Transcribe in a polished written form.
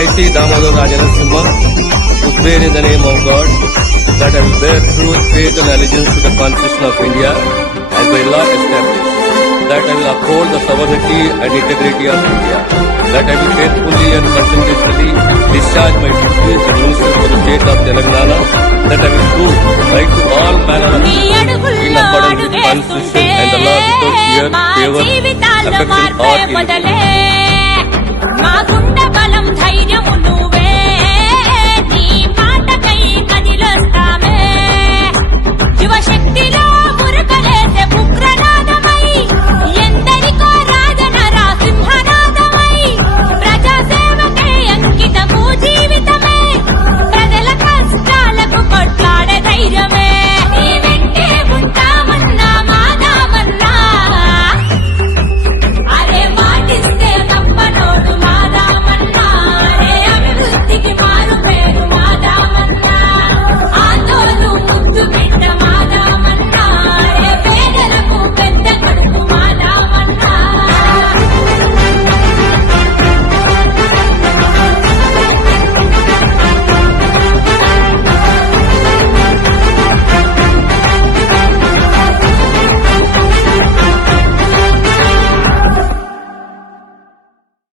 I see Damodar Rajanarasimha, who swear in the name of God that I will bear true faith and allegiance to the Constitution of India as by law established, that I will uphold the sovereignty and integrity of India, that I will faithfully and conscientiously discharge my duties as Minister for the State of Telangana, that I will do right to all manner of in accordance with the Constitution and the law without fear, favor, affection or ill will.